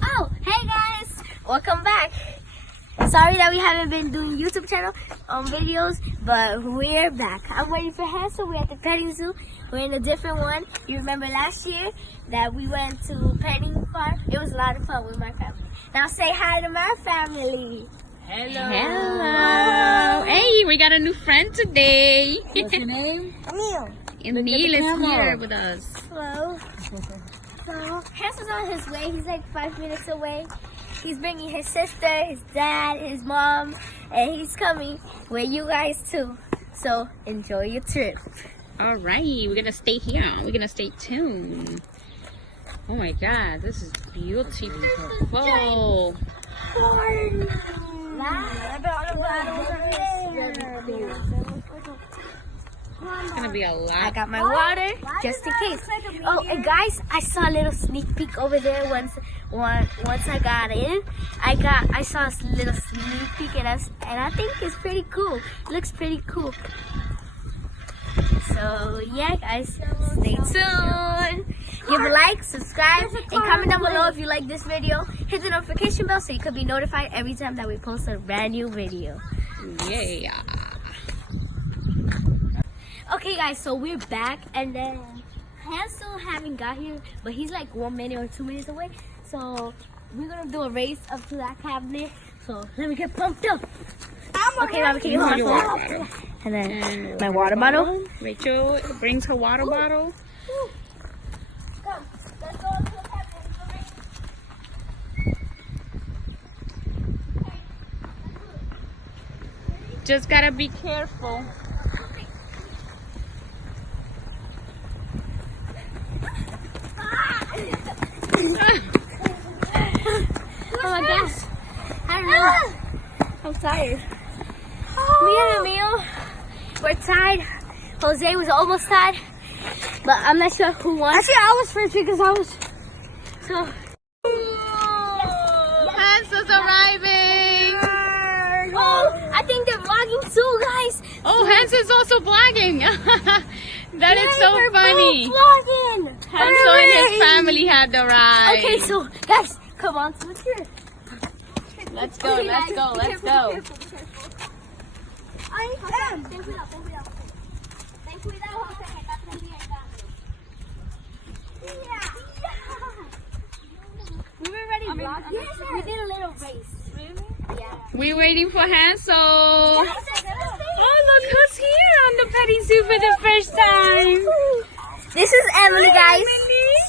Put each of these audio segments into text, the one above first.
Oh, hey guys! Welcome back. Sorry that we haven't been doing YouTube channel videos, but we're back. I'm waiting for Hansel. We're at the petting zoo. We're in a different one. You remember last year that we went to petting farm? It was a lot of fun with my family. Now say hi to my family. Hello. Hello. Hey, we got a new friend today. What's your name? Emil. Emil is here with us. Hello. So Hansel's on his way. He's like 5 minutes away. He's bringing his sister, his dad, his mom, and he's coming with you guys too. So enjoy your trip. All right, we're gonna stay here. We're gonna stay tuned. Oh my God, this is beautiful. It's gonna be a lot. I got my water just in case. Oh, and guys, I saw a little sneak peek over there once I got in. I saw a little sneak peek and I think it's pretty cool. It looks pretty cool. So yeah, guys, stay tuned. Give a like, subscribe, and comment down below if you like this video. Hit the notification bell so you can be notified every time that we post a brand new video. Yeah. Okay guys, so we're back, and then Hansel haven't got here, but he's like 1 minute or 2 minutes away. So we're gonna do a race up to that cabinet. So let me get pumped up. Okay, Mama, can you hold my phone? And then my water bottle. Rachel brings her water bottle. Come, let's go up to the cabinet. Just gotta be careful. Oh my gosh. I don't know. I'm tired. Me and Emil were tied. Jose was almost tied. But I'm not sure who won. Actually, I was first because I was so. Hansel's arriving. Oh, I think they're vlogging too, guys. Oh, Hansel's also vlogging. That is so we're funny. both vlogging. Hansel and his family had the ride. Okay, so guys, come on to the trip. Let's go, let's go, let's go. Ay, ten cuidado, ten cuidado. Ten cuidado, José, que está prendido el cambio. We were ready vlogging. Yes, we did a little race. Really? Yeah. We're waiting for Hansel. Oh, look who's here on the petting zoo for the first time. This is Emily, guys.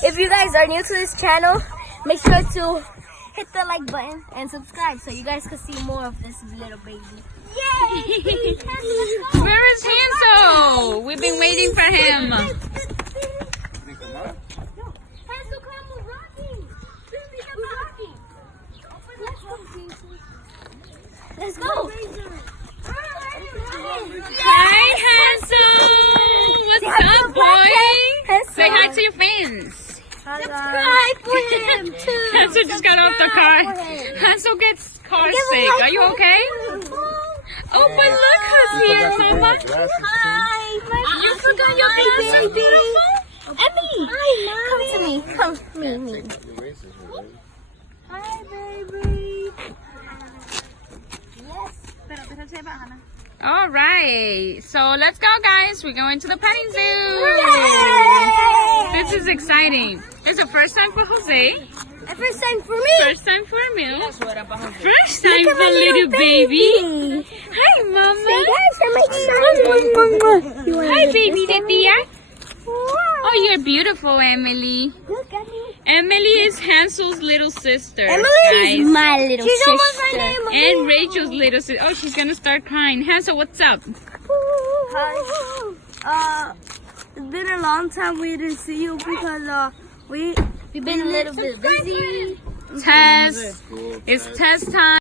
If you guys are new to this channel, make sure to hit the like button and subscribe so you guys can see more of this little baby. Yay! Where is Hansel? We've been waiting for him. Let's go. Hi, Hansel. What's up, boy? Say hi to your fans. Subscribe for him too. Hansel just got off the car. Hansel gets car sick. Are you okay? Oh, but look who's here, Mama. Hi. You forgot your glasses, Emily. Hi, come to me. Come to me. Hi, baby. Yes. All right. So let's go, guys. We're going to the petting zoo. Yay! This is exciting. It's the first time for Jose. And first time for me. First time for Emil. First time for little baby. Hi, Mama. Hi, baby, the tia. Oh, you're beautiful, Emily. Look at me. Emily is Hansel's little sister. Emily is my little sister. She's almost my name. And Rachel's little sister. Oh, she's gonna start crying. Hansel, what's up? Hi. It's been a long time we didn't see you because we've been a little bit busy. Test. It's test time.